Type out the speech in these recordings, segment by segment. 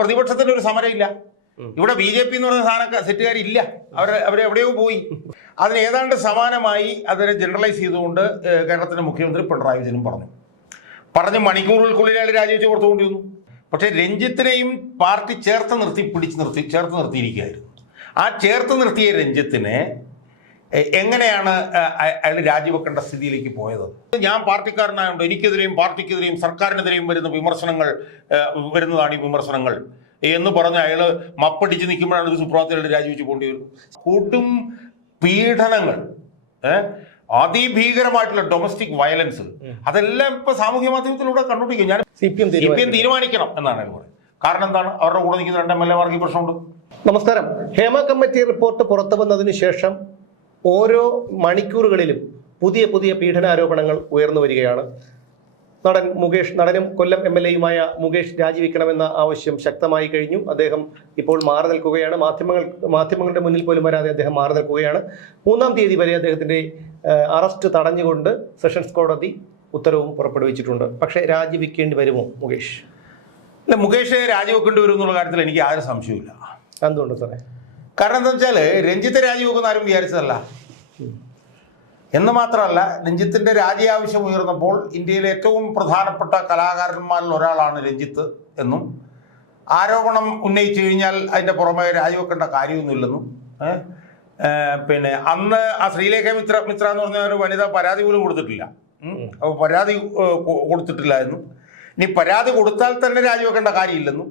പ്രതിപക്ഷത്തിന്റെ ഒരു സമരം ഇല്ല ഇവിടെ ബി ജെ പി എന്ന് പറയുന്ന സാധന സെറ്റുകാരില്ല. അവർ അവർ എവിടെയോ പോയി. അതിന് ഏതാണ്ട് സമാനമായി അതിനെ ജനറലൈസ് ചെയ്തുകൊണ്ട് കേരളത്തിന്റെ മുഖ്യമന്ത്രി പിണറായി വിജയനും പറഞ്ഞു. പറഞ്ഞ് മണിക്കൂറുകൾക്കുള്ളിൽ അയാൾ രാജിവെച്ച് കൊടുത്തുകൊണ്ടിരുന്നു പക്ഷേ രഞ്ജിത്തിനെയും പാർട്ടി ചേർത്ത് നിർത്തി പിടിച്ച് നിർത്തി ചേർത്ത് നിർത്തിയിരിക്കുകയായിരുന്നു. ആ ചേർത്ത് നിർത്തിയ രഞ്ജിത്തിനെ എങ്ങനെയാണ് അയാൾ രാജിവെക്കേണ്ട സ്ഥിതിയിലേക്ക് പോയത്? ഞാൻ പാർട്ടിക്കാരനായതുകൊണ്ട് എനിക്കെതിരെയും പാർട്ടിക്കെതിരെയും സർക്കാരിനെതിരെയും വരുന്ന വിമർശനങ്ങൾ വരുന്നതാണ് ഈ വിമർശനങ്ങൾ. എന്ന് പറഞ്ഞ് അയാൾ മപ്പടിച്ച് നിൽക്കുമ്പോഴാണ് ഒരു സുപ്രഭാതത്തിൽ രാജിവെച്ച് പോകേണ്ടി വരും. കൊടും പീഡനങ്ങൾ അതിഭീകരമായിട്ടുള്ള ഡൊമസ്റ്റിക് വയലൻസ് അതെല്ലാം ഇപ്പൊ സാമൂഹ്യ മാധ്യമത്തിലൂടെ കണ്ടുപിടിക്കും. ഞാൻ C P M C P M തീരുമാനിക്കണം എന്നാണ് അയാൾ പറയുന്നത്. കാരണം എന്താണ്? അവരുടെ കൂടെ നിൽക്കുന്ന രണ്ട് എം എൽ എമാർക്ക് ഈ പ്രശ്നമുണ്ട്. നമസ്കാരം. ഹേമ കമ്മിറ്റി റിപ്പോർട്ട് പുറത്തു വന്നതിന് ശേഷം ഓരോ മണിക്കൂറുകളിലും പുതിയ പുതിയ പീഡനാരോപണങ്ങൾ ഉയർന്നു വരികയാണ്. നടൻ മുകേഷ് നടനും കൊല്ലം എം എൽ എയുമായ മുകേഷ് രാജിവെക്കണമെന്ന ആവശ്യം ശക്തമായി കഴിഞ്ഞു. അദ്ദേഹം ഇപ്പോൾ മാറി നിൽക്കുകയാണ്. മാധ്യമങ്ങൾ മാധ്യമങ്ങളുടെ മുന്നിൽ പോലും വരാതെ അദ്ദേഹം മാറി നിൽക്കുകയാണ്. മൂന്നാം തീയതി വരെ അദ്ദേഹത്തിന്റെ അറസ്റ്റ് തടഞ്ഞുകൊണ്ട് സെഷൻസ് കോടതി ഉത്തരവും പുറപ്പെടുവിച്ചിട്ടുണ്ട്. പക്ഷേ രാജിവെക്കേണ്ടി വരുമോ മുകേഷ്? അല്ല മുകേഷ് രാജിവെക്കേണ്ടി വരും എന്നുള്ള കാര്യത്തിൽ എനിക്ക് യാതൊരു സംശയമില്ല എന്തുകൊണ്ട് സാറേ? കാരണം എന്താ വെച്ചാൽ രഞ്ജിത്തെ രാജിവെക്കുന്ന ആരും വിചാരിച്ചതല്ല. എന്ന് മാത്രമല്ല രഞ്ജിത്തിന്റെ രാജി ആവശ്യം ഉയർന്നപ്പോൾ ഇന്ത്യയിലെ ഏറ്റവും പ്രധാനപ്പെട്ട കലാകാരന്മാരിൽ ഒരാളാണ് രഞ്ജിത്ത് എന്നും ആരോപണം ഉന്നയിച്ചു കഴിഞ്ഞാൽ അതിന്റെ പുറമെ രാജിവെക്കേണ്ട കാര്യമൊന്നുമില്ലെന്നും പിന്നെ അന്ന് ആ ശ്രീലേഖ മിത്ര മിത്ര എന്ന് പറഞ്ഞ ഒരു വനിത പരാതി പോലും കൊടുത്തിട്ടില്ല. അപ്പൊ അപ്പോൾ പരാതി കൊടുത്തിട്ടില്ലായിരുന്നു ഇനി പരാതി കൊടുത്താൽ തന്നെ രാജിവെക്കേണ്ട കാര്യമില്ലെന്നും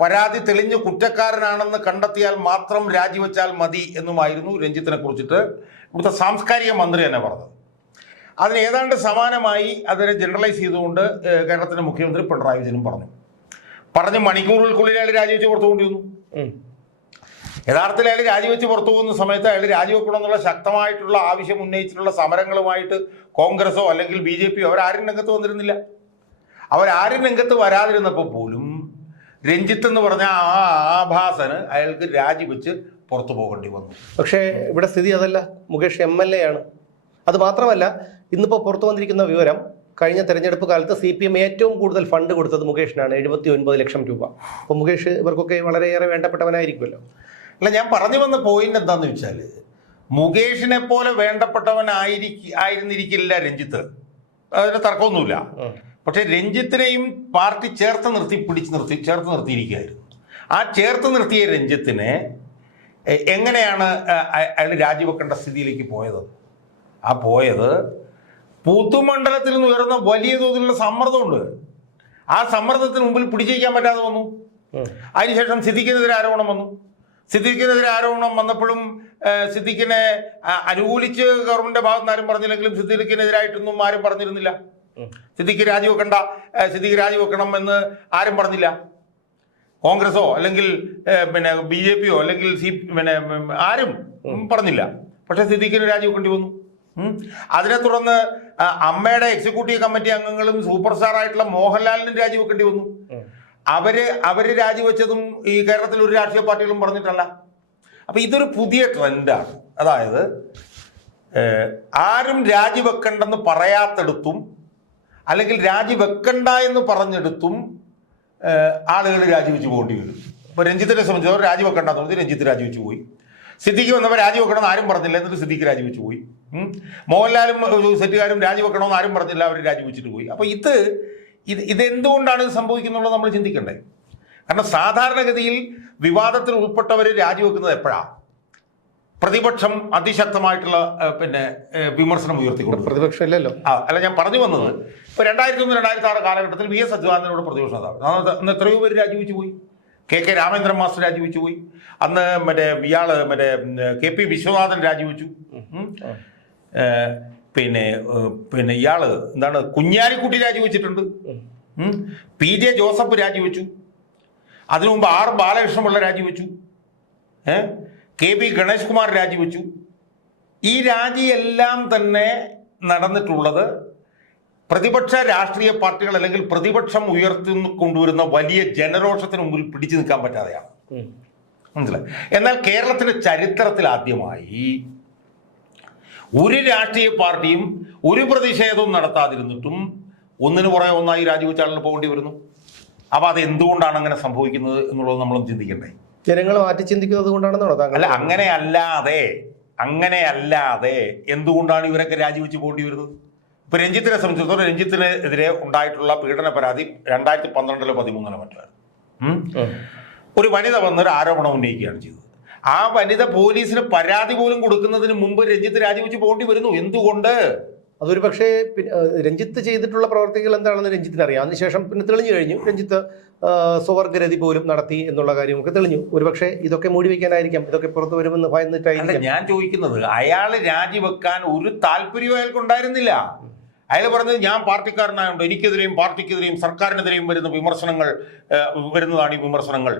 പരാതി തെളിഞ്ഞ് കുറ്റക്കാരനാണെന്ന് കണ്ടെത്തിയാൽ മാത്രം രാജിവെച്ചാൽ മതി എന്നുമായിരുന്നു രഞ്ജിത്തിനെ കുറിച്ചിട്ട് ഇവിടുത്തെ സാംസ്കാരിക മന്ത്രി തന്നെ പറഞ്ഞത്. അതിന് ഏതാണ്ട് സമാനമായി അതിനെ ജനറലൈസ് ചെയ്തുകൊണ്ട് കേരളത്തിന്റെ മുഖ്യമന്ത്രി പിണറായി വിജയനും പറഞ്ഞു. പറഞ്ഞ് മണിക്കൂറുകൾക്കുള്ളിൽ അയാൾ രാജിവെച്ച് പുറത്തു കൊണ്ടുവന്നു യഥാർത്ഥത്തിൽ അയാൾ രാജിവെച്ച് പുറത്തു പോകുന്ന സമയത്ത് അയാൾ രാജിവെക്കണമെന്നുള്ള ശക്തമായിട്ടുള്ള ആവശ്യം ഉന്നയിച്ചിട്ടുള്ള സമരങ്ങളുമായിട്ട് കോൺഗ്രസോ അല്ലെങ്കിൽ ബി ജെ പിയോ അവരാരും രംഗത്ത് വന്നിരുന്നില്ല. അവരാരും രംഗത്ത് വരാതിരുന്നപ്പോൾ പോലും രഞ്ജിത്ത് എന്ന് പറഞ്ഞ ആ ആഭാസന് അയാൾക്ക് രാജിവെച്ച് പുറത്തു പോകേണ്ടി വന്നു. പക്ഷേ ഇവിടെ സ്ഥിതി അതല്ല. മുകേഷ് എം എൽ എ ആണ്. അത് മാത്രമല്ല ഇന്നിപ്പോൾ പുറത്തു വന്നിരിക്കുന്ന വിവരം കഴിഞ്ഞ തെരഞ്ഞെടുപ്പ് കാലത്ത് സി പി എം ഏറ്റവും കൂടുതൽ ഫണ്ട് കൊടുത്തത് മുകേഷിനാണ് എഴുപത്തി ഒൻപത് ലക്ഷം രൂപ. അപ്പോൾ മുകേഷ് ഇവർക്കൊക്കെ വളരെയേറെ വേണ്ടപ്പെട്ടവനായിരിക്കുമല്ലോ. അല്ല ഞാൻ പറഞ്ഞു വന്ന പോയിന്റ് എന്താണെന്ന് വെച്ചാൽ മുകേഷിനെ പോലെ വേണ്ടപ്പെട്ടവനായിരിക്കും ആയിരുന്നിരിക്കില്ല രഞ്ജിത്ത്. അതിന് തർക്കമൊന്നുമില്ല. പക്ഷേ രഞ്ജിത്തിനെയും പാർട്ടി ചേർത്ത് നിർത്തി പിടിച്ച് നിർത്തി ചേർത്ത് നിർത്തിയിരിക്കുകയായിരുന്നു. ആ ചേർത്ത് നിർത്തിയ രഞ്ജിത്തിനെ എങ്ങനെയാണ് അയാൾ രാജിവെക്കേണ്ട സ്ഥിതിയിലേക്ക് പോയത്? ആ പോയത് പൂത്തുമണ്ഡലത്തിൽ നിന്ന് ഉയർന്ന വലിയ തോതിലുള്ള സമ്മർദ്ദമുണ്ട്. ആ സമ്മർദ്ദത്തിന് മുമ്പിൽ പിടിച്ചിരിക്കാൻ പറ്റാതെ വന്നു. അതിനുശേഷം സിദ്ദിഖിനെതിരെ ആരോപണം വന്നു. സിദ്ദിഖിനെതിരെ ആരോപണം വന്നപ്പോഴും സിദ്ദിഖിനെ അനുകൂലിച്ച് ഗവൺമെന്റിന്റെ ഭാഗത്ത് നിന്ന് ആരും പറഞ്ഞില്ലെങ്കിലും സിദ്ദിഖിനെതിരായിട്ടൊന്നും ആരും പറഞ്ഞിരുന്നില്ല. സിദ്ദിഖ് രാജിവെക്കണ്ട സിദ്ദിഖ് രാജിവെക്കണം എന്ന് ആരും പറഞ്ഞില്ല. കോൺഗ്രസോ അല്ലെങ്കിൽ പിന്നെ ബി ജെ പിയോ അല്ലെങ്കിൽ സി പിന്നെ ആരും പറഞ്ഞില്ല. പക്ഷെ സിദ്ദിഖിന് രാജിവെക്കേണ്ടി വന്നു. അതിനെ തുടർന്ന് അമ്മയുടെ എക്സിക്യൂട്ടീവ് കമ്മിറ്റി അംഗങ്ങളും സൂപ്പർ സ്റ്റാർ ആയിട്ടുള്ള മോഹൻലാലിനും രാജിവെക്കേണ്ടി വന്നു. അവർ അവർ രാജിവെച്ചതും ഈ കേരളത്തിൽ ഒരു രാഷ്ട്രീയ പാർട്ടികളും പറഞ്ഞിട്ടല്ല. അപ്പൊ ഇതൊരു പുതിയ ട്രെൻഡാണ് അതായത് ആരും രാജിവെക്കണ്ടെന്ന് പറയാത്തടത്തും അല്ലെങ്കിൽ രാജിവെക്കണ്ട എന്ന് പറഞ്ഞെടുത്തും ആളുകൾ രാജിവെച്ച് പോകേണ്ടി വരും. ഇപ്പൊ രഞ്ജിത്തിനെ സംബന്ധിച്ചവർ രാജിവെക്കണ്ട എന്ന് പറഞ്ഞ് രഞ്ജിത്ത് രാജിവെച്ച് പോയി. സിദ്ദിഖ് വന്നപ്പോൾ രാജിവെക്കണമെന്ന് ആരും പറഞ്ഞില്ല എന്നിട്ട് സിദ്ദിഖ് രാജിവെച്ച് പോയി. മോഹൻലാലും സെറ്റുകാരും രാജിവെക്കണമെന്ന് ആരും പറഞ്ഞില്ല അവർ രാജിവെച്ചിട്ട് പോയി. അപ്പോൾ ഇത് ഇത് ഇതെന്തുകൊണ്ടാണ് ഇത് സംഭവിക്കുന്നുള്ളത് നമ്മൾ ചിന്തിക്കണ്ടേ? കാരണം സാധാരണഗതിയിൽ വിവാദത്തിൽ ഉൾപ്പെട്ടവർ രാജിവെക്കുന്നത് എപ്പോഴാണ് പ്രതിപക്ഷം അതിശക്തമായിട്ടുള്ള പിന്നെ വിമർശനം ഉയർത്തിക്കൊണ്ട് പ്രതിപക്ഷം ഇല്ലല്ലോ. ആ അല്ല ഞാൻ പറഞ്ഞു വന്നത് ഇപ്പൊ രണ്ടായിരത്തി ഒന്ന് രണ്ടായിരത്തി ആറ് കാലഘട്ടത്തിൽ വി എസ് അച്യുതാനന്ദനോട് പ്രതിപക്ഷ നേതാവ് അന്ന് എത്രയോ പേര് രാജിവെച്ച് പോയി. കെ കെ രാമേന്ദ്രൻ മാസ്റ്റർ രാജിവെച്ചു പോയി. അന്ന് മറ്റേ ഇയാൾ മറ്റേ കെ പി വിശ്വനാഥൻ രാജിവെച്ചു. പിന്നെ പിന്നെ ഇയാൾ എന്താണ് കുഞ്ഞാലിക്കുട്ടി രാജിവെച്ചിട്ടുണ്ട്. പി ജെ ജോസഫ് രാജിവെച്ചു. അതിനു മുമ്പ് ആർ ബാലകൃഷ്ണപിള്ള രാജിവെച്ചു. കെ പി ഗണേഷ് കുമാർ രാജിവെച്ചു. ഈ രാജിയെല്ലാം തന്നെ നടന്നിട്ടുള്ളത് പ്രതിപക്ഷ രാഷ്ട്രീയ പാർട്ടികൾ അല്ലെങ്കിൽ പ്രതിപക്ഷം ഉയർത്തി കൊണ്ടുവരുന്ന വലിയ ജനരോഷത്തിന് മുമ്പിൽ പിടിച്ചു നിൽക്കാൻ പറ്റാതെയാണ്. മനസ്സിലായി? എന്നാൽ കേരളത്തിന്റെ ചരിത്രത്തിൽ ആദ്യമായി ഒരു രാഷ്ട്രീയ പാർട്ടിയും ഒരു പ്രതിഷേധവും നടത്താതിരുന്നിട്ടും ഒന്നിനു പുറകെ ഒന്നായി രാജിവെച്ച ആളുകൾ പോകേണ്ടി വരുന്നു. അപ്പോൾ അത് എന്തുകൊണ്ടാണ് അങ്ങനെ സംഭവിക്കുന്നത് എന്നുള്ളത് നമ്മളൊന്ന് ചിന്തിക്കണ്ടേ? ജനങ്ങൾ മാറ്റി ചിന്തിക്കുന്നത് കൊണ്ടാണെന്നാണോ അല്ല അങ്ങനെ അല്ലാതെ അങ്ങനെ അല്ലാതെ എന്തുകൊണ്ടാണ് ഇവരൊക്കെ രാജിവെച്ച് പോകേണ്ടി വരുന്നത്? ഇപ്പൊ രഞ്ജിത്തിനെ സംബന്ധിച്ചിടത്തോളം രഞ്ജിത്തിനെതിരെ ഉണ്ടായിട്ടുള്ള പീഡന പരാതി രണ്ടായിരത്തി പന്ത്രണ്ടിലോ പതിമൂന്നിലോ മറ്റായിരുന്നു. ഒരു വനിത വന്നൊരു ആരോപണം ഉന്നയിക്കുകയാണ് ചെയ്തത്. ആ വനിത പോലീസിന് പരാതി പോലും കൊടുക്കുന്നതിന് മുമ്പ് രഞ്ജിത്ത് രാജിവെച്ച് പോകേണ്ടി വരുന്നു. എന്തുകൊണ്ട്? അതൊരു പക്ഷേ രഞ്ജിത്ത് ചെയ്തിട്ടുള്ള പ്രവർത്തികൾ എന്താണെന്ന് രഞ്ജിത്തിന് അറിയാം. അതിനുശേഷം പിന്നെ തെളിഞ്ഞു കഴിഞ്ഞു. രഞ്ജിത്ത് സ്വർഗരതി സ്വവർഗരതി പോലും നടത്തി എന്നുള്ള കാര്യമൊക്കെ തെളിഞ്ഞു. ഒരുപക്ഷെ ഇതൊക്കെ മൂടി വയ്ക്കാനായിരിക്കാം ഇതൊക്കെ പുറത്തു വരുമെന്ന് ഭയന്നിട്ടായിരിക്കും. ഞാൻ ചോദിക്കുന്നത് അയാൾ രാജിവെക്കാൻ ഒരു താല്പര്യവും അയാൾക്ക് ഉണ്ടായിരുന്നില്ല അയാൾ പറഞ്ഞത് ഞാൻ പാർട്ടിക്കാരനായതുകൊണ്ട് എനിക്കെതിരെയും പാർട്ടിക്കെതിരെയും സർക്കാരിനെതിരെയും വരുന്ന വിമർശനങ്ങൾ വരുന്നതാണ് ഈ വിമർശനങ്ങൾ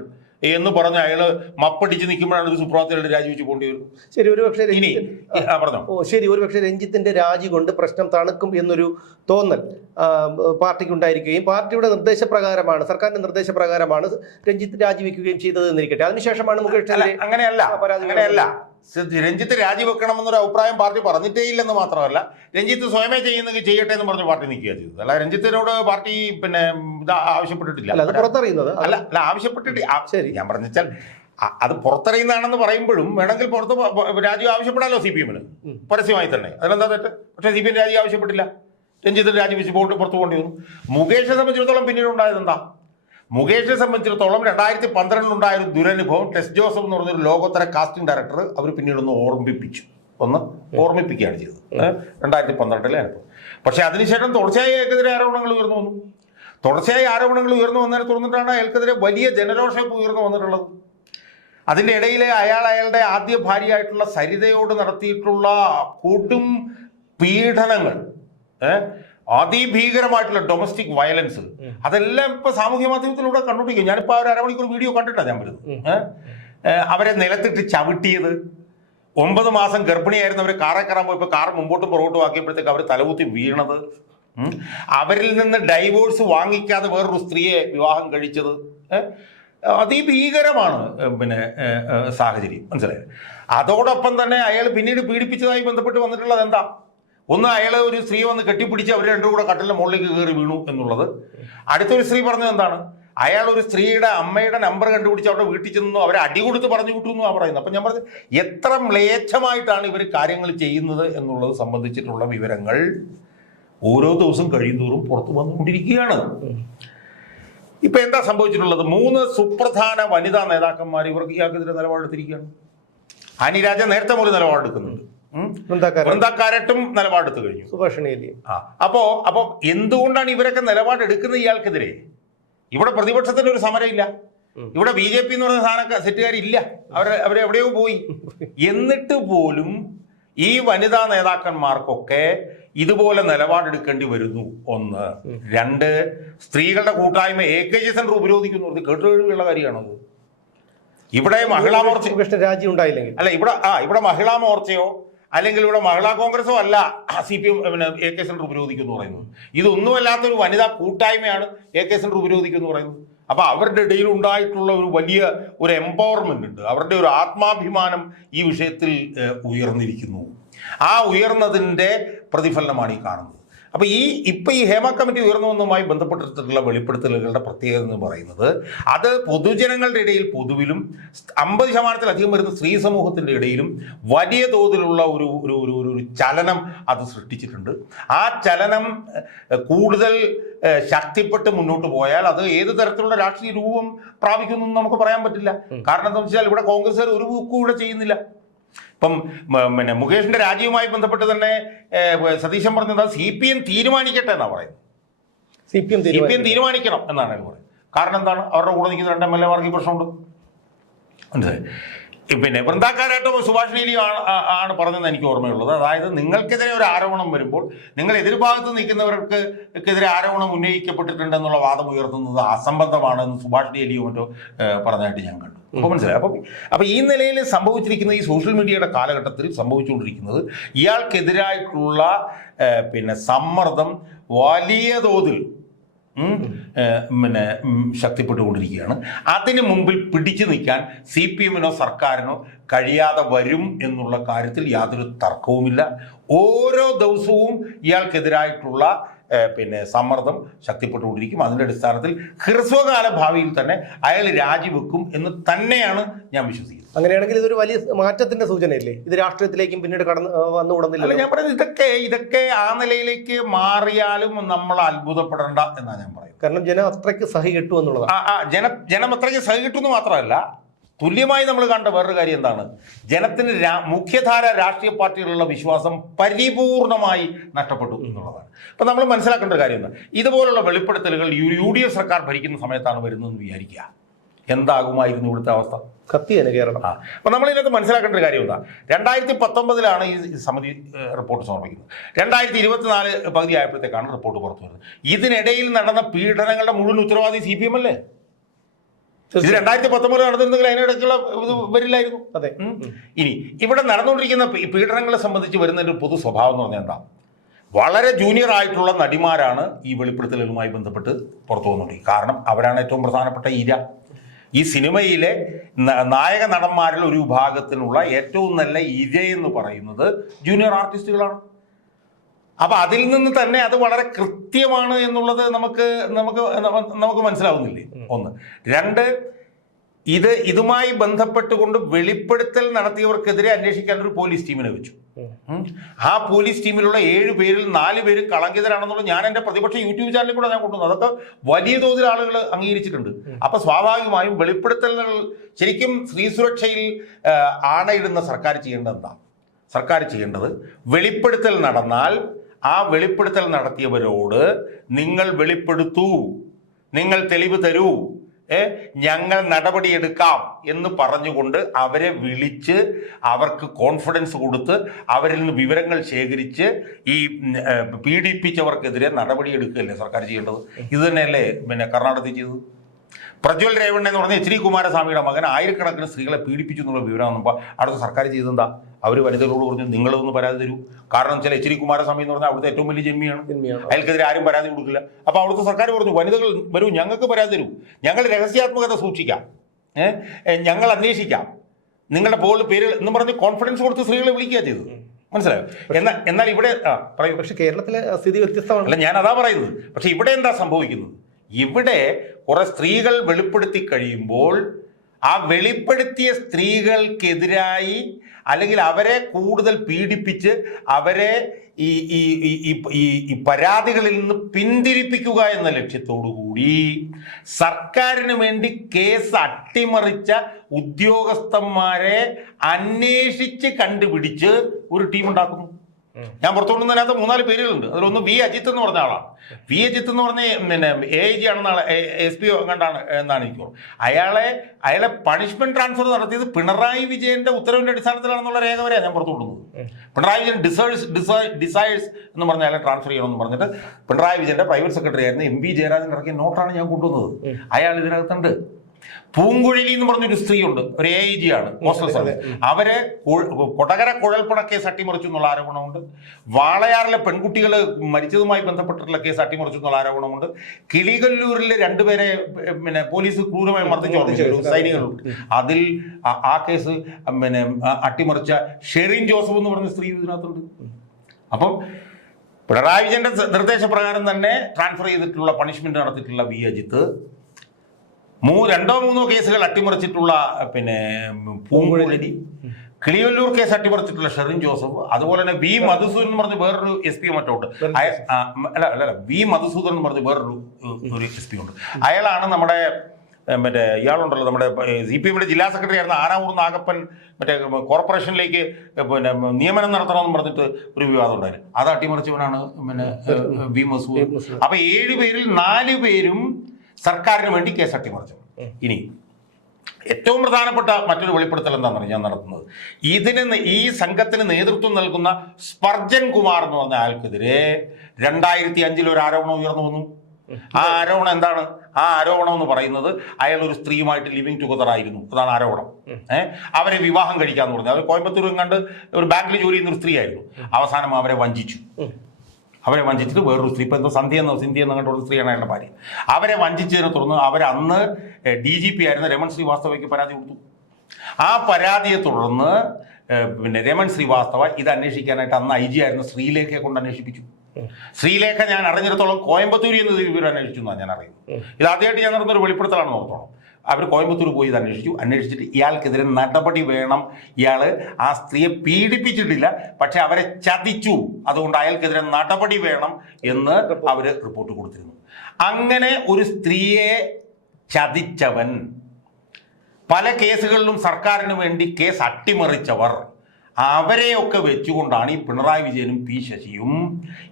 എന്ന് പറഞ്ഞ് അയാൾ മപ്പടിച്ച് നിൽക്കുമ്പോഴാണ് ഒരു സുപ്രഭാതത്തിൽ രാജിവെച്ച് പോകേണ്ടി വരുന്നത് ശരി ഒരുപക്ഷെ ഇനി പറഞ്ഞോ. ഓ ശരി ഒരുപക്ഷെ രഞ്ജിത്തിന്റെ രാജി കൊണ്ട് പ്രശ്നം തണുക്കും എന്നൊരു തോന്നൽ പാർട്ടിക്ക് ഉണ്ടായിരിക്കുകയും പാർട്ടിയുടെ നിർദ്ദേശപ്രകാരമാണ് സർക്കാരിന്റെ നിർദ്ദേശപ്രകാരമാണ് രഞ്ജിത്ത് രാജിവെക്കുകയും ചെയ്തത് എന്നിരിക്കട്ടെ അതിനുശേഷമാണ് അല്ല അങ്ങനെയല്ല അങ്ങനെയല്ല. രഞ്ജിത്ത് രാജിവെക്കണമെന്നൊരു അഭിപ്രായം പാർട്ടി പറഞ്ഞിട്ടേ ഇല്ലെന്ന് മാത്രമല്ല രഞ്ജിത്ത് സ്വയമേ ചെയ്യുന്നെങ്കിൽ ചെയ്യട്ടെ എന്ന് പറഞ്ഞ് പാർട്ടി നിൽക്കുക ചെയ്തത്. അല്ല രഞ്ജിത്തിനോട് പാർട്ടി പിന്നെ ഇത് ആവശ്യപ്പെട്ടിട്ടില്ല. അല്ല പുറത്തറിയുന്നത്. അല്ല അല്ല ആവശ്യപ്പെട്ടിട്ട് ശരി. ഞാൻ പറഞ്ഞാൽ അത് പുറത്തറിയുന്നതാണെന്ന് പറയുമ്പോഴും വേണമെങ്കിൽ പുറത്ത് രാജു ആവശ്യപ്പെടാലോ സി പി എമ്മിന്. പരസ്യമായി തന്നെ. അതിലെന്താ തെറ്റ്? പക്ഷേ സി പി എം രാജി ആവശ്യപ്പെട്ടില്ല. രഞ്ജിത്തിന് രാജിവെച്ച് പോയിട്ട് പുറത്തു പോകേണ്ടി വന്നു മുകേഷിനെ സംബന്ധിച്ചിടത്തോളം പിന്നീട് ഉണ്ടായത് എന്താ മുകേഷിനെ സംബന്ധിച്ചിടത്തോളം രണ്ടായിരത്തി പന്ത്രണ്ടിലുണ്ടായ ഒരു ദുരനുഭവം ടെസ് ജോസഫ് എന്ന് പറഞ്ഞൊരു ലോകോത്തര കാസ്റ്റിംഗ് ഡയറക്ടർ അവർ പിന്നീട് ഒന്ന് ഓർമ്മിപ്പിച്ചു. ഒന്ന് ഓർമ്മിപ്പിക്കുകയാണ് ചെയ്തത്. രണ്ടായിരത്തി പന്ത്രണ്ടിലെ അനുഭവം. പക്ഷേ അതിനുശേഷം തുടർച്ചയായി അയാൾക്കെതിരെ ആരോപണങ്ങൾ ഉയർന്നു വന്നു. തുടർച്ചയായി ആരോപണങ്ങൾ ഉയർന്നു വന്നതിനെ തുറന്നിട്ടാണ് അയാൾക്കെതിരെ വലിയ ജനരോഷം ഉയർന്നു വന്നിട്ടുള്ളത്. അതിന്റെ ഇടയിൽ അയാൾ അയാളുടെ ആദ്യ ഭാര്യയായിട്ടുള്ള സരിതയോട് നടത്തിയിട്ടുള്ള കൊടും പീഡനങ്ങൾ അതിഭീകരമായിട്ടുള്ള ഡൊമസ്റ്റിക് വയലൻസ് അതെല്ലാം ഇപ്പൊ സാമൂഹ്യ മാധ്യമത്തിലൂടെ കണ്ടുപിടിക്കും. ഞാനിപ്പോൾ ഒരു അരമണിക്കൂർ വീഡിയോ കണ്ടിട്ടാണ് ഞാൻ വരുന്നത്. അവരെ നിലത്തിട്ട് ചവിട്ടിയത്. ഒമ്പത് മാസം ഗർഭിണിയായിരുന്നവർ കാറെ കയറാൻ പോയപ്പോൾ കാർ മുമ്പോട്ടും പുറകോട്ടും ആക്കിയപ്പോഴത്തേക്ക് അവർ തലകുത്തി വീണത്. അവരിൽ നിന്ന് ഡൈവോഴ്സ് വാങ്ങിക്കാതെ വേറൊരു സ്ത്രീയെ വിവാഹം കഴിച്ചത്. അതിഭീകരമാണ് പിന്നെ സാഹചര്യം. മനസ്സിലായത് അതോടൊപ്പം തന്നെ അയാൾ പിന്നീട് പീഡിപ്പിച്ചതായി ബന്ധപ്പെട്ട് വന്നിട്ടുള്ളത് എന്താ? ഒന്ന് അയാളെ ഒരു സ്ത്രീ വന്ന് കെട്ടിപ്പിടിച്ച് അവർ രണ്ടും കൂടെ കട്ടിലിന്റെ മുകളിലേക്ക് കയറി വീണു എന്നുള്ളത്. അടുത്തൊരു സ്ത്രീ പറഞ്ഞത് എന്താണ്? അയാൾ ഒരു സ്ത്രീയുടെ അമ്മയുടെ നമ്പർ കണ്ടുപിടിച്ച് അവിടെ വീട്ടിൽ ചെന്നു അവരെ അടി കൊടുത്ത് പറഞ്ഞു വിട്ടു എന്നാണ് പറയുന്നത്. അപ്പം ഞാൻ പറഞ്ഞു എത്ര മ്ലേച്ഛമായിട്ടാണ് ഇവർ കാര്യങ്ങൾ ചെയ്യുന്നത് എന്നുള്ളത് സംബന്ധിച്ചിട്ടുള്ള വിവരങ്ങൾ ഓരോ ദിവസം കഴിയുന്തോറും പുറത്തു വന്നുകൊണ്ടിരിക്കുകയാണ്. ഇപ്പൊ എന്താ സംഭവിച്ചിട്ടുള്ളത്? മൂന്ന് സുപ്രധാന വനിതാ നേതാക്കന്മാർ ഇവർക്ക് ഇയാൾക്കെതിരെ നിലപാടെടുത്തിരിക്കുകയാണ്. അനിരാജ നേരത്തെ മുതൽ നിലപാടെടുക്കുന്നുണ്ട്. വൃന്ദാക്കാരട്ടും നിലപാടെടുത്തു കഴിഞ്ഞു. സുഭാഷിണിയിലെ ആ അപ്പോ അപ്പോ എന്തുകൊണ്ടാണ് ഇവരൊക്കെ നിലപാടെടുക്കുന്നത് ഇയാൾക്കെതിരെ? ഇവിടെ പ്രതിപക്ഷത്തിന് ഒരു സമരം ഇല്ല ഇവിടെ ബി ജെ പി എന്ന് പറയുന്ന സാധന സെറ്റുകാരില്ല. അവർ അവരെ എവിടെയോ പോയി. എന്നിട്ട് പോലും ഈ വനിതാ നേതാക്കന്മാർക്കൊക്കെ ഇതുപോലെ നിലപാടെടുക്കേണ്ടി വരുന്നു. ഒന്ന്. രണ്ട് സ്ത്രീകളുടെ കൂട്ടായ്മ എ കെ ജി സെന്റർ ഉപരോധിക്കുന്നു കേട്ടുകഴിവുള്ള കാര്യമാണത്. ഇവിടെ മഹിളാ മോർച്ച രാജി ഉണ്ടായില്ലെങ്കിൽ. അല്ല ഇവിടെ ആ ഇവിടെ മഹിളാ മോർച്ചയോ അല്ലെങ്കിൽ ഇവിടെ മഹിളാ കോൺഗ്രസോ അല്ല C P M A K centre ഉപരോധിക്കുന്നു പറയുന്നത്. ഇതൊന്നുമല്ലാത്തൊരു വനിതാ കൂട്ടായ്മയാണ് എ കെ സെന്റർ ഉപരോധിക്കുന്നു പറയുന്നത്. അപ്പൊ അവരുടെ ഇടയിൽ ഉണ്ടായിട്ടുള്ള ഒരു വലിയ ഒരു എംപവർമെന്റ് ഉണ്ട്. അവരുടെ ഒരു ആത്മാഭിമാനം ഈ വിഷയത്തിൽ ഉയർന്നിരിക്കുന്നു. ആ ഉയർന്നതിന്റെ പ്രതിഫലനമാണ് ഈ കാണുന്നത്. അപ്പൊ ഈ ഇപ്പൊ ഈ ഹേമ കമ്മിറ്റി ഉയർന്നു വന്നതുമായി ബന്ധപ്പെട്ടിട്ടുള്ള വെളിപ്പെടുത്തലുകളുടെ പ്രത്യേകത എന്ന് പറയുന്നത് അത് പൊതുജനങ്ങളുടെ ഇടയിൽ പൊതുവിലും അമ്പത് ശതമാനത്തിലധികം വരുന്ന സ്ത്രീ സമൂഹത്തിന്റെ ഇടയിലും വലിയ തോതിലുള്ള ഒരു ഒരു ഒരു ഒരു- ചലനം അത് സൃഷ്ടിച്ചിട്ടുണ്ട്. ആ ചലനം കൂടുതൽ ശക്തിപ്പെട്ട് മുന്നോട്ട് പോയാൽ അത് ഏത് തരത്തിലുള്ള രാഷ്ട്രീയ രൂപം പ്രാപിക്കുന്നു നമുക്ക് പറയാൻ പറ്റില്ല. കാരണം എന്താണെന്ന് വെച്ചാൽ ഇവിടെ കോൺഗ്രസ്സുകാർ ഒരു ബുക്കും ഇവിടെ ചെയ്യുന്നില്ല. ഇപ്പം പിന്നെ മുകേഷിന്റെ രാജിയുമായി ബന്ധപ്പെട്ട് തന്നെ സതീശൻ പറഞ്ഞത് സി പി എം തീരുമാനിക്കട്ടെ എന്നാണ് പറയുന്നത്. C P M C P M തീരുമാനിക്കണം എന്നാണ് അവർ പറയുന്നത്. കാരണം എന്താണ്? അവരുടെ കൂടെ നിൽക്കുന്ന രണ്ട് എം എൽ എമാർക്ക് ഈ പ്രശ്നമുണ്ട്. മനസ്സിലായി? പിന്നെ വൃന്ദാക്കാരായിട്ടും സുഭാഷ് ആണ് ആ- ആണ് പറഞ്ഞതെന്ന് എനിക്ക് ഓർമ്മയുള്ളത്. അതായത് നിങ്ങൾക്കെതിരെ ഒരു ആരോപണം വരുമ്പോൾ നിങ്ങൾ എതിർഭാഗത്ത് നിൽക്കുന്നവർക്ക് എതിരെ ആരോപണം ഉന്നയിക്കപ്പെട്ടിട്ടുണ്ടെന്നുള്ള വാദം ഉയർത്തുന്നത് അസംബന്ധമാണെന്ന് സുഭാഷ് ലീലിയും മറ്റോ പറഞ്ഞതായിട്ട് ഞാൻ കണ്ടു. അപ്പോൾ മനസ്സിലായി? അപ്പം അപ്പം ഈ നിലയിൽ സംഭവിച്ചിരിക്കുന്ന ഈ സോഷ്യൽ മീഡിയയുടെ കാലഘട്ടത്തിൽ സംഭവിച്ചുകൊണ്ടിരിക്കുന്നത് ഇയാൾക്കെതിരായിട്ടുള്ള പിന്നെ സമ്മർദ്ദം വലിയ തോതിൽ പിന്നെ ശക്തിപ്പെട്ടുകൊണ്ടിരിക്കുകയാണ്. അതിന് മുമ്പിൽ പിടിച്ചു നിൽക്കാൻ സി പി എമ്മിനോ സർക്കാരിനോ കഴിയാതെ വരും എന്നുള്ള കാര്യത്തിൽ യാതൊരു തർക്കവുമില്ല. ഓരോ ദിവസവും ഇയാൾക്കെതിരായിട്ടുള്ള പിന്നെ സമ്മർദ്ദം ശക്തിപ്പെട്ടുകൊണ്ടിരിക്കും. അതിന്റെ അടിസ്ഥാനത്തിൽ ഹ്രസ്വകാല ഭാവിയിൽ തന്നെ അയാൾ രാജിവെക്കും എന്ന് തന്നെയാണ് ഞാൻ വിശ്വസിക്കുന്നത്. അങ്ങനെയാണെങ്കിൽ ഇതൊരു വലിയ മാറ്റത്തിന്റെ സൂചനയല്ലേ? ഇത് രാഷ്ട്രീയത്തിലേക്കും പിന്നീട് കടന്ന് വന്നുകൂടുന്നില്ല ഞാൻ പറയുന്നത് ഇതൊക്കെ ഇതൊക്കെ ആ നിലയിലേക്ക് മാറിയാലും നമ്മൾ അത്ഭുതപ്പെടേണ്ട എന്നാണ് ഞാൻ പറയുന്നത്. കാരണം ജനം അത്രയ്ക്ക് സഹി കിട്ടു എന്നുള്ളതാണ്. ജന ജനം അത്രയ്ക്ക് സഹിക്കിട്ടുന്നു മാത്രമല്ല തുല്യമായി നമ്മൾ കണ്ട വേറൊരു കാര്യം എന്താണ്? ജനത്തിന് രാ- മുഖ്യധാര രാഷ്ട്രീയ പാർട്ടികളിലുള്ള വിശ്വാസം പരിപൂർണമായി നഷ്ടപ്പെട്ടു എന്നുള്ളതാണ്. അപ്പം നമ്മൾ മനസ്സിലാക്കേണ്ട ഒരു കാര്യം എന്താണ് ഇതുപോലുള്ള വെളിപ്പെടുത്തലുകൾ യു ഡി എഫ് സർക്കാർ ഭരിക്കുന്ന സമയത്താണ് വരുന്നതെന്ന് വിചാരിക്കുക. എന്താകുമായിരുന്നു ഇവിടുത്തെ അവസ്ഥ? കത്തിയാണ് കേരളം. ആ അപ്പൊ നമ്മൾ ഇതിനകത്ത് മനസ്സിലാക്കേണ്ട ഒരു കാര്യം എന്താ? രണ്ടായിരത്തി പത്തൊമ്പതിലാണ് ഈ ഈ സമിതി റിപ്പോർട്ട് സമർപ്പിക്കുന്നത്. രണ്ടായിരത്തി ഇരുപത്തിനാല് പകുതി ആയപ്പോഴത്തേക്കാണ് റിപ്പോർട്ട് പുറത്തു വരുന്നത്. ഇതിനിടയിൽ നടന്ന പീഡനങ്ങളുടെ മുഴുവൻ ഉത്തരവാദി സി പി എം അല്ലേ? ഇത് രണ്ടായിരത്തി പത്തൊമ്പതിൽ നടന്നിരുന്നെങ്കിൽ അതിനിടയ്ക്കുള്ള ഇത് വരില്ലായിരുന്നു. അതെ. ഇനി ഇവിടെ നടന്നുകൊണ്ടിരിക്കുന്ന പീഡനങ്ങളെ സംബന്ധിച്ച് വരുന്ന ഒരു പൊതു സ്വഭാവം എന്ന് പറഞ്ഞാൽ എന്താ? വളരെ ജൂനിയർ ആയിട്ടുള്ള നടിമാരാണ് ഈ വെളിപ്പെടുത്തലുകളുമായി ബന്ധപ്പെട്ട് പുറത്തു വന്നുകൊണ്ടിരിക്കുന്നത്. കാരണം അവരാണ് ഏറ്റവും പ്രധാനപ്പെട്ട ഇര. ഈ സിനിമയിലെ നായക നടന്മാരിൽ ഒരു വിഭാഗത്തിനുള്ള ഏറ്റവും നല്ല ഇര എന്ന് പറയുന്നത് ജൂനിയർ ആർട്ടിസ്റ്റുകളാണ് അപ്പൊ അതിൽ നിന്ന് തന്നെ അത് വളരെ കൃത്യമാണ് എന്നുള്ളത് നമുക്ക് നമുക്ക് നമുക്ക് മനസ്സിലാവുന്നില്ലേ? ഒന്ന്. രണ്ട് ഇത് ഇതുമായി ബന്ധപ്പെട്ടുകൊണ്ട് വെളിപ്പെടുത്തൽ നടത്തിയവർക്കെതിരെ അന്വേഷിക്കാൻ ഒരു പോലീസ് ടീമിനെ വെച്ചു. ആ പോലീസ് ടീമിലുള്ള ഏഴ് പേരിൽ നാല് പേര് കളങ്കിതരാണെന്നുള്ളത് ഞാൻ എന്റെ പ്രതിപക്ഷ യൂട്യൂബ് ചാനലിൽ കൂടെ ഞാൻ കൊണ്ടുവന്നു. അതൊക്കെ വലിയ തോതിൽ ആളുകൾ അംഗീകരിച്ചിട്ടുണ്ട്. അപ്പൊ സ്വാഭാവികമായും വെളിപ്പെടുത്തലുകൾ ശരിക്കും സ്ത്രീ സുരക്ഷയിൽ ആണയിടുന്ന സർക്കാർ ചെയ്യേണ്ടത് എന്താ സർക്കാർ ചെയ്യേണ്ടത് വെളിപ്പെടുത്തൽ നടന്നാൽ ആ വെളിപ്പെടുത്തൽ നടത്തിയവരോട് നിങ്ങൾ വെളിപ്പെടുത്തൂ. നിങ്ങൾ തെളിവ് തരൂ. ഏ ഞങ്ങൾ നടപടിയെടുക്കാം എന്ന് പറഞ്ഞുകൊണ്ട് അവരെ വിളിച്ച് അവർക്ക് കോൺഫിഡൻസ് കൊടുത്ത് അവരിൽ നിന്ന് വിവരങ്ങൾ ശേഖരിച്ച് ഈ പീഡിപ്പിച്ചവർക്കെതിരെ നടപടിയെടുക്കുകയല്ലേ സർക്കാർ ചെയ്യേണ്ടത്? ഇത് തന്നെയല്ലേ പിന്നെ കർണാടകത്തിൽ ചെയ്തത്? പ്രജ്വൽ രേവണ്ണ എന്ന് പറഞ്ഞ എച്ച് ഡി കുമാരസ്വാമിയുടെ മകൻ ആയിരക്കണക്കിന് സ്ത്രീകളെ പീഡിപ്പിച്ചു എന്നുള്ള വിവരം അടുത്ത സർക്കാർ ചെയ്തെന്താ അവർ വനിതകളോട് പറഞ്ഞു നിങ്ങളൊന്ന് പരാതി തരൂ. കാരണം ചില എച്ച് ഡി കുമാരസ്വാമി എന്ന് പറഞ്ഞാൽ അവിടുത്തെ ഏറ്റവും വലിയ ജന്മിയാണ്. അയാൾക്കെതിരെ ആരും പരാതി കൊടുക്കില്ല. അപ്പോൾ അവിടുത്തെ സർക്കാർ പറഞ്ഞു വനിതകൾ വരൂ ഞങ്ങൾക്ക് പരാതി തരൂ. ഞങ്ങൾ രഹസ്യാത്മകത സൂക്ഷിക്കാം. ഞങ്ങൾ അന്വേഷിക്കാം. നിങ്ങളുടെ പോൾ പേര് എന്ന് പറഞ്ഞ് കോൺഫിഡൻസ് കൊടുത്ത് സ്ത്രീകളെ വിളിക്കുക ചെയ്തത് മനസ്സിലായോ? എന്നാൽ എന്നാൽ ഇവിടെ പറയൂ. പക്ഷെ കേരളത്തിലെ സ്ഥിതി വ്യത്യസ്തമാണ്. അല്ല ഞാൻ അതാ പറയുന്നത്. പക്ഷെ ഇവിടെ എന്താ സംഭവിക്കുന്നത്? ഇവിടെ കുറെ സ്ത്രീകൾ വെളിപ്പെടുത്തി കഴിയുമ്പോൾ ആ വെളിപ്പെടുത്തിയ സ്ത്രീകൾക്കെതിരായി അല്ലെങ്കിൽ അവരെ കൂടുതൽ പീഡിപ്പിച്ച് അവരെ ഈ ഈ ഈ- പരാതികളിൽ നിന്ന് പിന്തിരിപ്പിക്കുക എന്ന ലക്ഷ്യത്തോടു കൂടി സർക്കാരിന് വേണ്ടി കേസ് അട്ടിമറിച്ച ഉദ്യോഗസ്ഥന്മാരെ അന്വേഷിച്ച് കണ്ടുപിടിച്ച് ഒരു ടീം ഉണ്ടാക്കുന്നു ഞാൻ പുറത്തുകൊണ്ടുവന്നതിനകത്ത് മൂന്നാൽ പേരുകളുണ്ട്. അതിലൊന്ന് വി അജിത്ത് എന്ന് പറഞ്ഞ ആളാണ് വി അജിത്ത് എന്ന് പറഞ്ഞ പിന്നെ എ ഐ ജി ആണെന്നാണ് എസ് പി കണ്ടാണ് എന്നാണ് എനിക്ക് അയാളെ അയാളെ പണിഷ്മെന്റ് ട്രാൻസ്ഫർ നടത്തിയത് പിണറായി വിജയന്റെ ഉത്തരവിന്റെ അടിസ്ഥാനത്തിലാണെന്നുള്ള രേഖ വരെയാണ് ഞാൻ പുറത്തു കൊടുക്കുന്നത് പിണറായി വിജയൻ ഡിസേഴ്സ് ഡിസൈഡ്സ് എന്ന് പറഞ്ഞ അയാളെ ട്രാൻസ്ഫർ ചെയ്യണമെന്ന് പറഞ്ഞിട്ട് പിണറായി വിജയന്റെ പ്രൈവറ്റ് സെക്രട്ടറി ആയിരുന്നു എം വി ജയരാജൻ ഇറക്കിയ നോട്ടാണ് ഞാൻ കൊണ്ടുവന്നത്. അയാൾ ഇതിനകത്തുണ്ട്. പൂങ്കുഴലി എന്ന് പറഞ്ഞൊരു സ്ത്രീയുണ്ട്. ഒരു എ ഐ ജി ആണ്. സർവീസ് അവരെ കൊടകര കുഴൽപ്പണ കേസ് അട്ടിമറിച്ചു എന്നുള്ള ആരോപണമുണ്ട്. വാളയാറിലെ പെൺകുട്ടികൾ മരിച്ചതുമായി ബന്ധപ്പെട്ടിട്ടുള്ള കേസ് അട്ടിമറിച്ചു എന്നുള്ള ആരോപണമുണ്ട്. കിളികല്ലൂരിലെ രണ്ടുപേരെ പിന്നെ പോലീസ് ക്രൂരമായി മർദ്ദിച്ചു സൈനികരുണ്ട്. സൈനികളുണ്ട് അതിൽ ആ- കേസ് പിന്നെ അട്ടിമറിച്ച ഷെറിൻ ജോസഫ് എന്ന് പറഞ്ഞ സ്ത്രീ ഇതിനകത്തുണ്ട്. അപ്പം പിണറായി വിജയന്റെ നിർദ്ദേശപ്രകാരം തന്നെ ട്രാൻസ്ഫർ ചെയ്തിട്ടുള്ള പണിഷ്മെന്റ് നടത്തിയിട്ടുള്ള വി അജിത്ത് മൂ രണ്ടോ മൂന്നോ കേസുകൾ അട്ടിമറിച്ചിട്ടുള്ള പിന്നെ പൂങ്കുഴലി കിളിയല്ലൂർ കേസ് അട്ടിമറിച്ചിട്ടുള്ള ഷെറിൻ ജോസഫ് അതുപോലെ തന്നെ വി മധുസൂദൻ എന്ന് പറഞ്ഞ വേറൊരു എസ് പി മറ്റുണ്ട് ഉണ്ട്. അല്ല അല്ല വി മധുസൂദൻ എന്ന് പറഞ്ഞ വേറൊരു ഒരു എസ് പി ഉണ്ട്. അയാളാണ് നമ്മുടെ മറ്റേ ഇയാളുണ്ടല്ലോ നമ്മുടെ സി പി എമ്മിന്റെ ജില്ലാ സെക്രട്ടറി ആയിരുന്ന ആനാവൂർ നാഗപ്പൻ മറ്റേ കോർപ്പറേഷനിലേക്ക് പിന്നെ നിയമനം നടത്തണമെന്ന് പറഞ്ഞിട്ട് ഒരു വിവാദം ഉണ്ടായിരുന്നു. അത് അട്ടിമറിച്ചവനാണ് പിന്നെ വി മസൂദ് അപ്പൊ ഏഴ് പേരിൽ നാല് പേരും സർക്കാരിന് വേണ്ടി കേസ് അട്ടിമറിച്ചത് ഇനി ഏറ്റവും പ്രധാനപ്പെട്ട മറ്റൊരു വെളിപ്പെടുത്തൽ എന്താണെന്ന് ഞാൻ നടത്തുന്നത്. ഇതിന് ഈ സംഘത്തിന് നേതൃത്വം നൽകുന്ന സ്പർജൻ കുമാർ എന്ന് പറഞ്ഞ ആൾക്കെതിരെ രണ്ടായിരത്തി അഞ്ചിൽ ഒരു ആരോപണം ഉയർന്നു വന്നു. ആ ആരോപണം എന്താണ്? ആ ആരോപണം എന്ന് പറയുന്നത് അയാൾ ഒരു സ്ത്രീയുമായിട്ട് ലിവിങ് ടുഗദർ ആയിരുന്നു. അതാണ് ആരോപണം. ഏഹ് അവരെ വിവാഹം കഴിക്കാന്ന് പറഞ്ഞു. അവർ കോയമ്പത്തൂർ കണ്ട് ഒരു ബാങ്കിൽ ജോലി ചെയ്യുന്ന ഒരു സ്ത്രീ ആയിരുന്നു അവസാനം അവരെ വഞ്ചിച്ചു. അവരെ വഞ്ചിച്ചിട്ട് വേറൊരു സ്ത്രീ. ഇപ്പം എന്തോ സന്ധ്യ എന്നോ സിന്ധ്യ എന്നോ കണ്ടുള്ള സ്ത്രീയാണ് അയാളുടെ ഭാര്യ. അവരെ വഞ്ചിച്ചതിനെ തുടർന്ന് അവർ അന്ന് ഡി ജി പി ആയിരുന്ന രമൺ ശ്രീവാസ്തവയ്ക്ക് പരാതി കൊടുത്തു. ആ പരാതിയെ തുടർന്ന് പിന്നെ രമൺ ശ്രീവാസ്തവ ഇത് അന്വേഷിക്കാനായിട്ട് അന്ന് ഐ ജി ആയിരുന്ന ശ്രീലേഖയെ കൊണ്ട് അന്വേഷിപ്പിച്ചു. ശ്രീലേഖ ഞാൻ അറിഞ്ഞിടത്തോളം കോയമ്പത്തൂരിൽ നിന്ന് ഇവർ അന്വേഷിച്ചു എന്നാണ് ഞാൻ അറിയുന്നത്. ഇത് ആദ്യമായിട്ട് ഞാൻ നടന്നൊരു വെളിപ്പെടുത്തലാണ് ഓർത്തോണം അവർ കോയമ്പത്തൂർ പോയി ഇത് അന്വേഷിച്ചു. അന്വേഷിച്ചിട്ട് ഇയാൾക്കെതിരെ നടപടി വേണം. ഇയാൾ ആ സ്ത്രീയെ പീഡിപ്പിച്ചിട്ടില്ല. പക്ഷെ അവരെ ചതിച്ചു. അതുകൊണ്ട് അയാൾക്കെതിരെ നടപടി വേണം എന്ന് അവർ റിപ്പോർട്ട് കൊടുത്തിരുന്നു. അങ്ങനെ ഒരു സ്ത്രീയെ ചതിച്ചവൻ പല കേസുകളിലും സർക്കാരിന് വേണ്ടി കേസ് അട്ടിമറിച്ചവർ അവരെയൊക്കെ വെച്ചുകൊണ്ടാണ് ഈ പിണറായി വിജയനും പി ശശിയും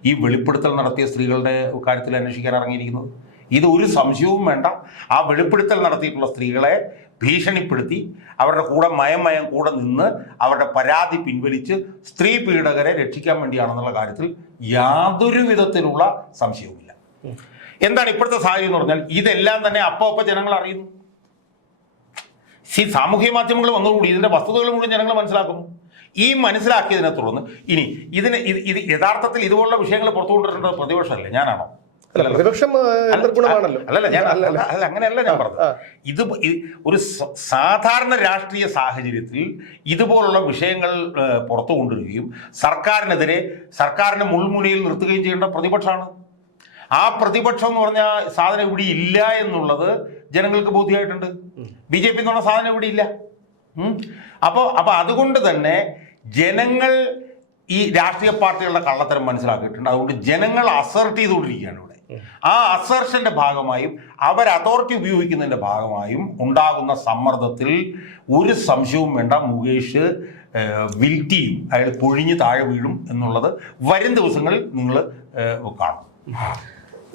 ഈ വെളിപ്പെടുത്തൽ നടത്തിയ സ്ത്രീകളുടെ കാര്യത്തിൽ അന്വേഷിക്കാൻ ഇറങ്ങിയിരിക്കുന്നത്. ഇത് ഒരു സംശയവും വേണ്ട. ആ വെളിപ്പെടുത്തൽ നടത്തിയിട്ടുള്ള സ്ത്രീകളെ ഭീഷണിപ്പെടുത്തി അവരുടെ കൂടെ മയം മയം കൂടെ നിന്ന് അവരുടെ പരാതി പിൻവലിച്ച് സ്ത്രീ പീഡകരെ രക്ഷിക്കാൻ വേണ്ടിയാണെന്നുള്ള കാര്യത്തിൽ യാതൊരു വിധത്തിലുള്ള സംശയവുമില്ല. എന്താണ് ഇപ്പോഴത്തെ സാഹചര്യം എന്ന് പറഞ്ഞാൽ ഇതെല്ലാം തന്നെ അപ്പോ അപ്പൊ ജനങ്ങൾ അറിയുന്നു. ഈ സാമൂഹ്യ മാധ്യമങ്ങൾ വന്നുകൂടി ഇതിന്റെ വസ്തുതകൾ മുഴുവൻ ജനങ്ങൾ മനസ്സിലാക്കുന്നു. ഈ മനസ്സിലാക്കിയതിനെ തുടർന്ന് ഇനി ഇതിന് ഇത് ഇത് യഥാർത്ഥത്തിൽ ഇതുപോലുള്ള വിഷയങ്ങൾ പുറത്തു പ്രതിപക്ഷമല്ലേ? ഞാനാണോ? പ്രതിപക്ഷം അല്ലല്ല ഞാൻ അല്ല, അങ്ങനെയല്ല ഞാൻ. പറഞ്ഞത്. ഇത് ഒരു സാധാരണ രാഷ്ട്രീയ സാഹചര്യത്തിൽ ഇതുപോലുള്ള വിഷയങ്ങൾ പുറത്തു കൊണ്ടുവരികയും സർക്കാരിനെതിരെ സർക്കാരിനെ മുൾമുനയിൽ നിർത്തുകയും ചെയ്യേണ്ട പ്രതിപക്ഷമാണ് ആ പ്രതിപക്ഷം എന്ന് പറഞ്ഞാൽ സാധനം ഇവിടെ ഇല്ല എന്നുള്ളത് ജനങ്ങൾക്ക് ബോധ്യമായിട്ടുണ്ട്. ബി ജെ പി എന്ന് പറഞ്ഞ സാധനം ഇവിടെ ഇല്ല. അപ്പോൾ അപ്പോൾ അതുകൊണ്ട് തന്നെ ജനങ്ങൾ ഈ രാഷ്ട്രീയ പാർട്ടികളുടെ കള്ളത്തരം മനസ്സിലാക്കിയിട്ടുണ്ട്. അതുകൊണ്ട് ജനങ്ങൾ അസർട്ട് ചെയ്തുകൊണ്ടിരിക്കുകയാണ് ഇവിടെ. ആ അസർഷന്റെ ഭാഗമായും അവർ അതോറിറ്റി ഉപയോഗിക്കുന്നതിന്റെ ഭാഗമായും ഉണ്ടാകുന്ന സമ്മർദ്ദത്തിൽ ഒരു സംശയവും വേണ്ട. മുകേഷ് വിൽറ്റിയും അയാൾ പൊഴിഞ്ഞ് താഴെ വീഴും എന്നുള്ളത് വരും ദിവസങ്ങളിൽ നിങ്ങൾ കാണും.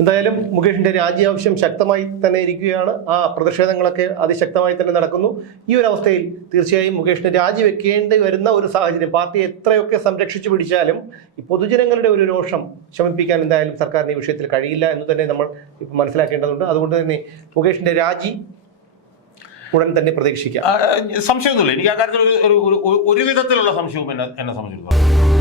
എന്തായാലും മുകേഷിന്റെ രാജി ആവശ്യം ശക്തമായി തന്നെ ഇരിക്കുകയാണ്. ആ പ്രതിഷേധങ്ങളൊക്കെ അതിശക്തമായി തന്നെ നടക്കുന്നു. ഈ ഒരു അവസ്ഥയിൽ തീർച്ചയായും മുകേഷിന് രാജിവെക്കേണ്ടി വരുന്ന ഒരു സാഹചര്യം പാർട്ടി എത്രയൊക്കെ സംരക്ഷിച്ചു പിടിച്ചാലും ഈ പൊതുജനങ്ങളുടെ ഒരു രോഷം ശമിപ്പിക്കാൻ എന്തായാലും സർക്കാരിന് ഈ വിഷയത്തിൽ കഴിയില്ല എന്ന് തന്നെ നമ്മൾ ഇപ്പം മനസ്സിലാക്കേണ്ടതുണ്ട്. അതുകൊണ്ട് തന്നെ മുകേഷിന്റെ രാജി ഉടൻ തന്നെ പ്രതീക്ഷിക്കാം. സംശയമൊന്നുമില്ല. എനിക്ക് ആ കാര്യത്തിൽ ഒരു ഒരു വിധത്തിലുള്ള സംശയവും എന്നെ എന്നെ സംബന്ധിച്ചിടത്തോളം.